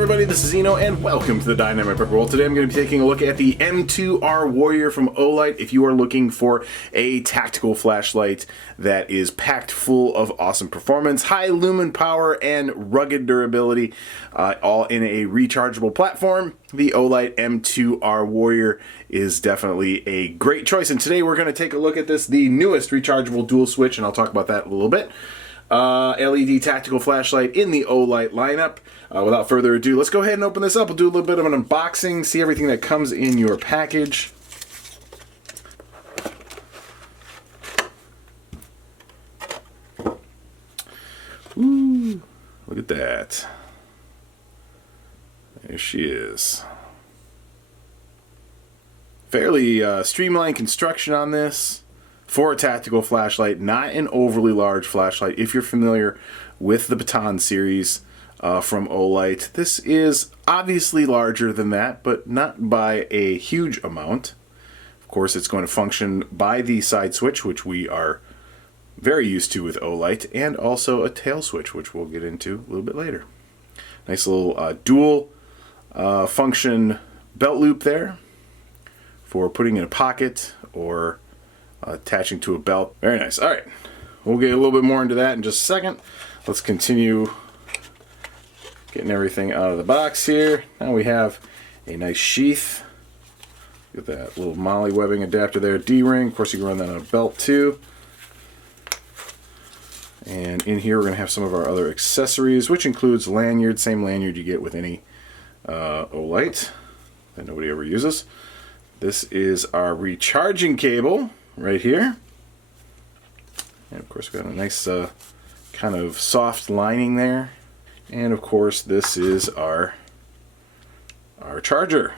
everybody, this is Eno, and welcome to the Dynamic Brick World. Today I'm going to be taking a look at the M2R Warrior from Olight. If you are looking for a tactical flashlight that is packed full of awesome performance, high lumen power, and rugged durability, all in a rechargeable platform, the Olight M2R Warrior is definitely a great choice. And today we're going to take a look at this, the newest rechargeable dual switch, and I'll talk about that in a little bit. LED tactical flashlight in the Olight lineup. Without further ado, let's go ahead and open this up. We'll do a little bit of an unboxing, see everything that comes in your package. Ooh, look at that. There she is. Fairly streamlined construction on this. For a tactical flashlight, not an overly large flashlight. If you're familiar with the Baton series from Olight, this is obviously larger than that, but not by a huge amount. Of course, it's going to function by the side switch, which we are very used to with Olight, and also a tail switch, which we'll get into a little bit later. Nice little dual function belt loop there for putting in a pocket or attaching to a belt. Very nice. All right, we'll get a little bit more into that in just a second. Let's continue getting everything out of the box here. Now we have a nice sheath. Get that little MOLLE webbing adapter there, D-ring. Of course, you can run that on a belt too. And in here, we're going to have some of our other accessories, which includes lanyard, same lanyard you get with any Olight that nobody ever uses. This is our recharging cable right here, and of course we've got a nice kind of soft lining there, and of course this is our charger,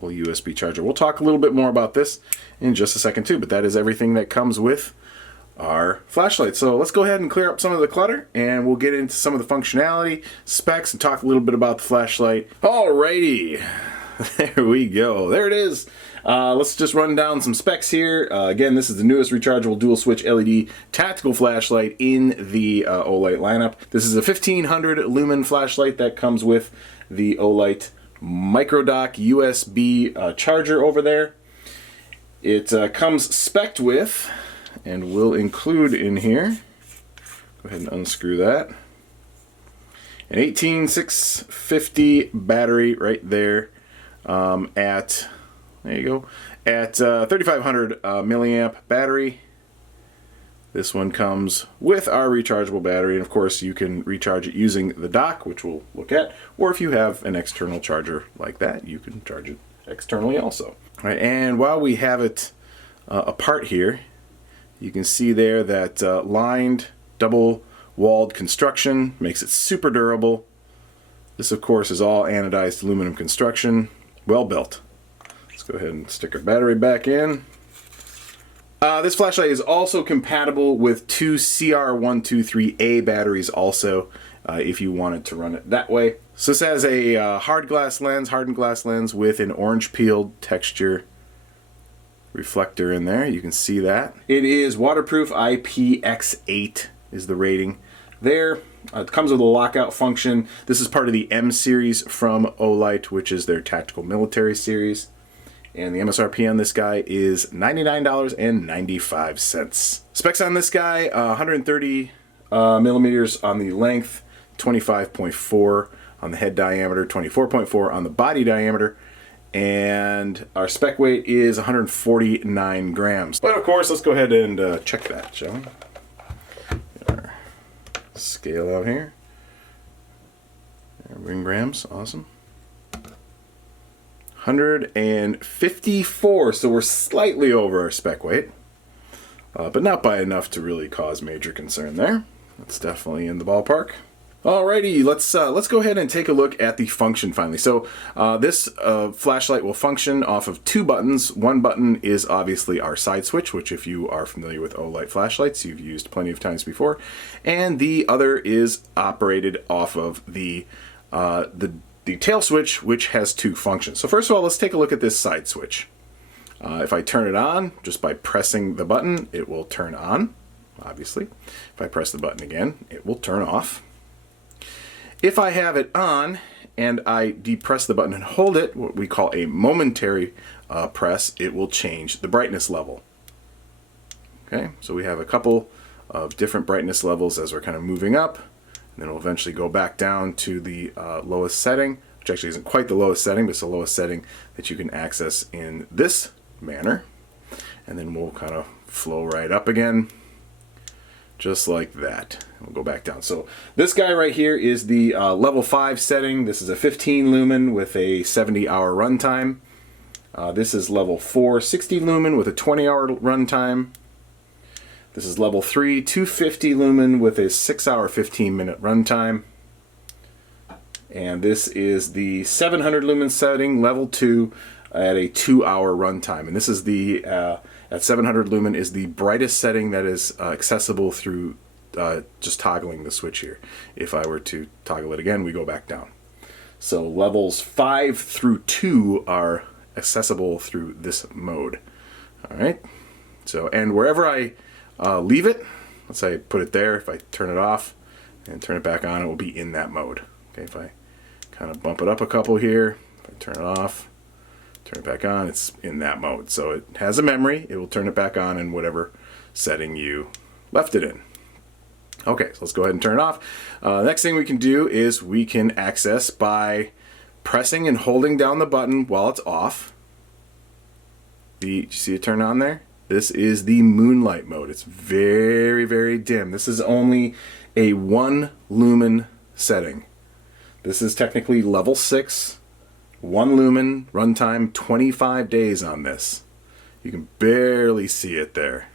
little USB charger. We'll talk a little bit more about this in just a second too, but that is everything that comes with our flashlight. So let's go ahead and clear up some of the clutter, and we'll get into some of the functionality, specs, and talk a little bit about the flashlight. Alrighty, there we go. There it is. Let's just run down some specs here. Again, this is the newest rechargeable dual switch LED tactical flashlight in the Olight lineup. This is a 1500 lumen flashlight that comes with the Olight micro dock USB charger over there. It comes spec'd with, and will include in here, go ahead and unscrew that, an 18650 battery right there. There you go, at 3500 milliamp battery. This one comes with our rechargeable battery, and of course you can recharge it using the dock, which we'll look at, or if you have an external charger like that, you can charge it externally also. All right, and while we have it apart here, you can see there that lined double-walled construction makes it super durable. This of course is all anodized aluminum construction, well built. Let's go ahead and stick our battery back in. This flashlight is also compatible with two CR123A batteries also, if you wanted to run it that way. So this has a hardened glass lens with an orange peeled texture reflector in there. You can see that. It is waterproof, IPX8 is the rating there. It comes with a lockout function. This is part of the M series from Olight, which is their tactical military series. And the MSRP on this guy is $99.95. Specs on this guy, 130 millimeters on the length, 25.4 on the head diameter, 24.4 on the body diameter, and our spec weight is 149 grams. But of course, let's go ahead and check that, shall we? Get our scale out here. In grams, awesome. 154, so we're slightly over our spec weight, but not by enough to really cause major concern there. That's definitely in the ballpark. Alrighty, let's go ahead and take a look at the function finally. So this flashlight will function off of two buttons. One button is obviously our side switch, which if you are familiar with Olight flashlights, you've used plenty of times before, and the other is operated off of the tail switch, which has two functions. So first of all, let's take a look at this side switch. If I turn it on, just by pressing the button, it will turn on, obviously. If I press the button again, it will turn off. If I have it on and I depress the button and hold it, what we call a momentary press, it will change the brightness level. Okay, so we have a couple of different brightness levels as we're kind of moving up, and then we'll eventually go back down to the lowest setting, which actually isn't quite the lowest setting, but it's the lowest setting that you can access in this manner. And then we'll kind of flow right up again, just like that. We'll go back down. So this guy right here is the level 5 setting. This is a 15 lumen with a 70-hour runtime. This is level 4, 60 lumen with a 20-hour runtime. This is level 3, 250 lumen with a 6-hour, 15-minute runtime. And this is the 700 lumen setting, level 2, at a 2-hour runtime. And this is the, at 700 lumen is the brightest setting that is accessible through just toggling the switch here. If I were to toggle it again, we go back down. So levels 5 through 2 are accessible through this mode. All right. So, and wherever I leave it, let's say I put it there, if I turn it off and turn it back on, it will be in that mode. Okay, if I kind of bump it up a couple here, if I turn it off, turn it back on, it's in that mode. So it has a memory, it will turn it back on in whatever setting you left it in. Okay, so let's go ahead and turn it off. Next thing we can do is we can access by pressing and holding down the button while it's off. Do you see it turn on there? This is the Moonlight mode. It's very, very dim. This is only a 1 lumen setting. This is technically level 6, 1 lumen, runtime 25 days on this. You can barely see it there.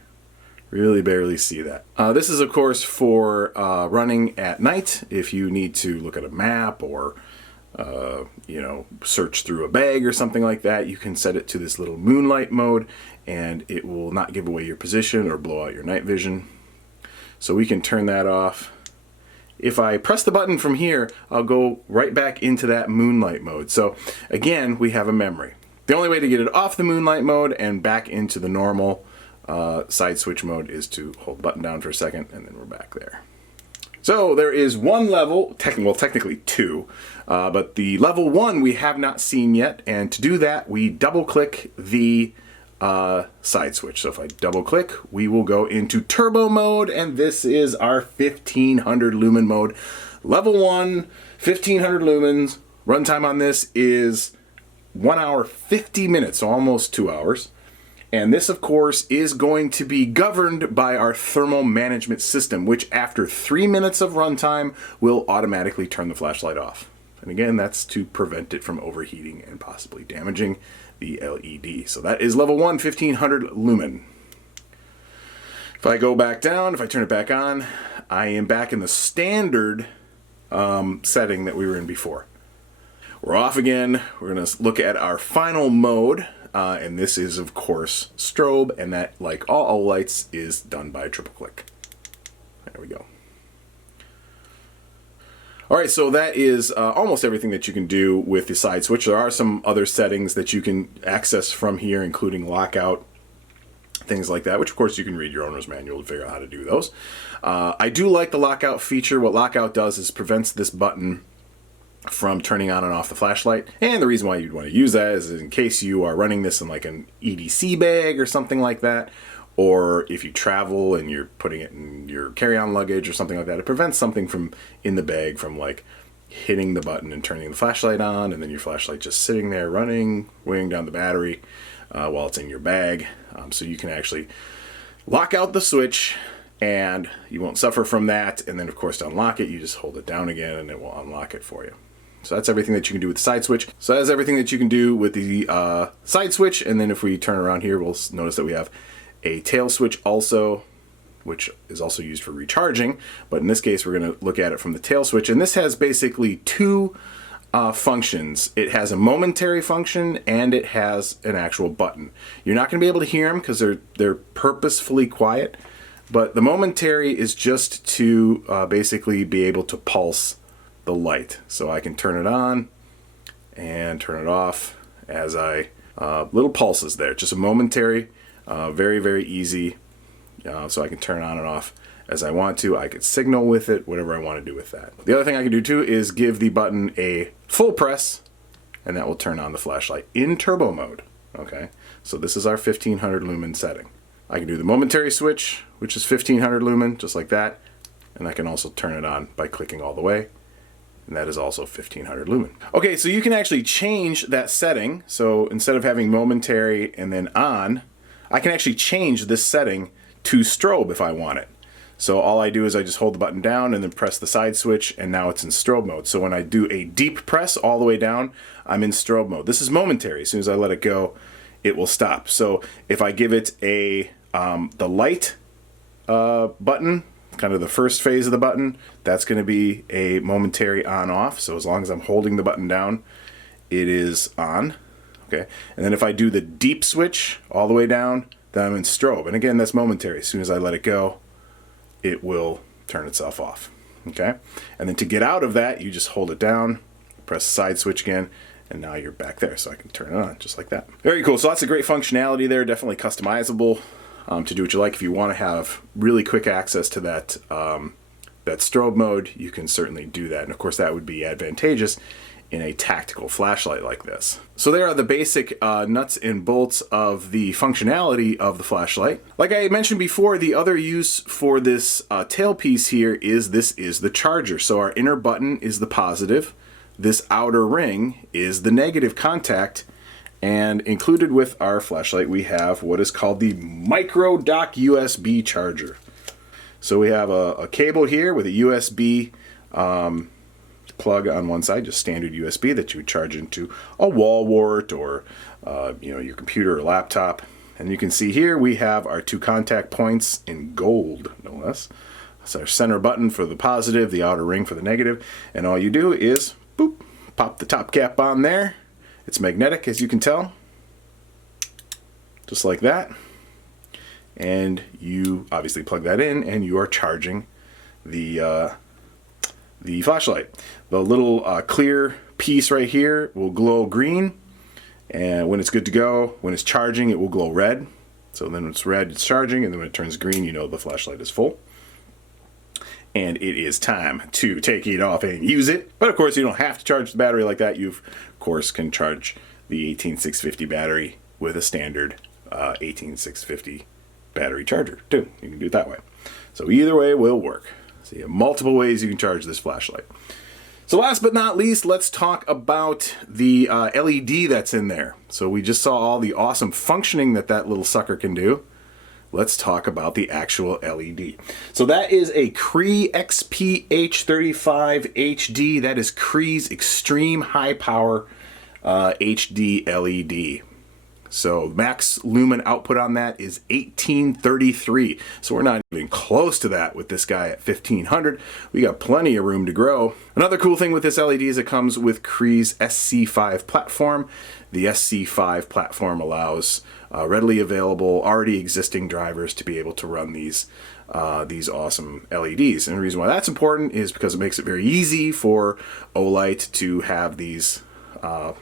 Really barely see that. This is of course for running at night if you need to look at a map or you know, search through a bag or something like that. You can set it to this little Moonlight mode and it will not give away your position or blow out your night vision. So we can turn that off. If I press the button from here, I'll go right back into that Moonlight mode. So again, we have a memory. The only way to get it off the Moonlight mode and back into the normal side switch mode is to hold the button down for a second, and then we're back there. So there is one level, well technically 2, but the level 1 we have not seen yet, and to do that we double click the side switch. So if I double click, we will go into turbo mode, and this is our 1500 lumen mode. Level 1, 1500 lumens. Runtime on this is 1 hour 50 minutes, so almost 2 hours. And this, of course, is going to be governed by our thermal management system, which after 3 minutes of runtime will automatically turn the flashlight off. And again, that's to prevent it from overheating and possibly damaging the LED. So that is level 1, 1500 lumen. If I go back down, if I turn it back on, I am back in the standard setting that we were in before. We're off again. We're going to look at our final mode. And this is, of course, Strobe, and that, like all Olights, is done by a triple click. There we go. Alright, so that is almost everything that you can do with the side switch. There are some other settings that you can access from here, including lockout, things like that, which of course you can read your owner's manual to figure out how to do those. I do like the lockout feature. What lockout does is prevents this button from turning on and off the flashlight. And the reason why you'd want to use that is in case you are running this in like an EDC bag or something like that, or if you travel and you're putting it in your carry-on luggage or something like that, it prevents something from in the bag from like hitting the button and turning the flashlight on, and then your flashlight just sitting there running, weighing down the battery while it's in your bag. So you can actually lock out the switch and you won't suffer from that. And then of course to unlock it, you just hold it down again and it will unlock it for you. So that's everything that you can do with the side switch. So that's everything that you can do with the side switch. And then if we turn around here, we'll notice that we have a tail switch also, which is also used for recharging. But in this case, we're going to look at it from the tail switch. And this has basically 2 functions. It has a momentary function and it has an actual button. You're not going to be able to hear them because they're purposefully quiet. But the momentary is just to basically be able to pulse the light. So I can turn it on and turn it off as little pulses there. Just a momentary, very, very easy. So I can turn on and off as I want to. I could signal with it, whatever I want to do with that. The other thing I can do too is give the button a full press, and that will turn on the flashlight in turbo mode. Okay, so this is our 1500 lumen setting. I can do the momentary switch, which is 1500 lumen, just like that, and I can also turn it on by clicking all the way, and that is also 1500 lumen. Okay, so you can actually change that setting. So instead of having momentary and then on, I can actually change this setting to strobe if I want it. So all I do is I just hold the button down and then press the side switch, and now it's in strobe mode. So when I do a deep press all the way down, I'm in strobe mode. This is momentary. As soon as I let it go, it will stop. So if I give it a the light button, kind of the first phase of the button, that's going to be a momentary on off. So as long as I'm holding the button down, it is on. Okay, and then if I do the deep switch all the way down, then I'm in strobe. And again, that's momentary. As soon as I let it go, it will turn itself off. Okay, and then to get out of that, you just hold it down, press the side switch again, and now you're back there. So I can turn it on just like that. Very cool. So lots of great functionality there. Definitely customizable to do what you like. If you want to have really quick access to that that strobe mode, you can certainly do that. And of course, that would be advantageous in a tactical flashlight like this. So there are the basic nuts and bolts of the functionality of the flashlight. Like I mentioned before, the other use for this tailpiece here is this is the charger. So our inner button is the positive, this outer ring is the negative contact, and included with our flashlight we have what is called the micro dock USB charger. So we have a cable here with a USB plug on one side, just standard USB that you would charge into a wall wart or your computer or laptop. And you can see here we have our two contact points in gold, no less. That's our center button for the positive, the outer ring for the negative, and all you do is boop, pop the top cap on there. It's magnetic, as you can tell, just like that. And you obviously plug that in and you are charging the flashlight. The little clear piece right here will glow green, and when it's good to go, when it's charging, it will glow red. So then when it's red, it's charging, and then when it turns green, you know the flashlight is full. And it is time to take it off and use it. But of course, you don't have to charge the battery like that. You, of course, can charge the 18650 battery with a standard 18650 battery charger too. You can do it that way. So either way will work. So you have multiple ways you can charge this flashlight. So last but not least, let's talk about the LED that's in there. So we just saw all the awesome functioning that that little sucker can do. Let's talk about the actual LED. So that is a Cree XPH35 HD. That is Cree's extreme high power HD LED. So max lumen output on that is 1833. So we're not even close to that with this guy at 1500. We got plenty of room to grow. Another cool thing with this LED is it comes with Cree's SC5 platform. The SC5 platform allows readily available, already existing drivers to be able to run these awesome LEDs. And the reason why that's important is because it makes it very easy for Olight to have these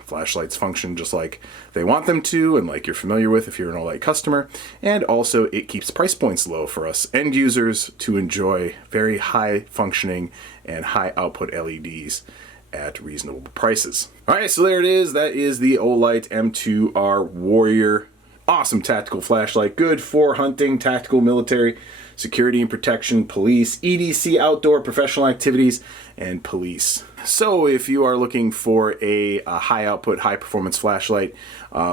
flashlights function just like they want them to and like you're familiar with if you're an Olight customer. And also it keeps price points low for us end users to enjoy very high functioning and high output LEDs at reasonable prices. Alright, so there it is. That is the Olight M2R Warrior. Awesome tactical flashlight, good for hunting, tactical, military, security and protection, police, EDC, outdoor, professional activities, and police. So if you are looking for a high output, high performance flashlight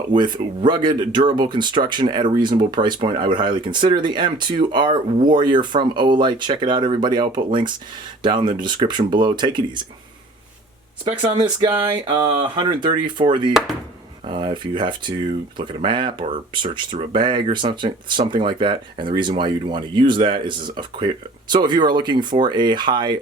with rugged, durable construction at a reasonable price point, I would highly consider the M2R Warrior from Olight. Check it out, everybody. I'll put links down in the description below. Take it easy. Specs on this guy, 130 for the if you have to look at a map or search through a bag or something like that. And the reason why you'd want to use that is so if you are looking for a high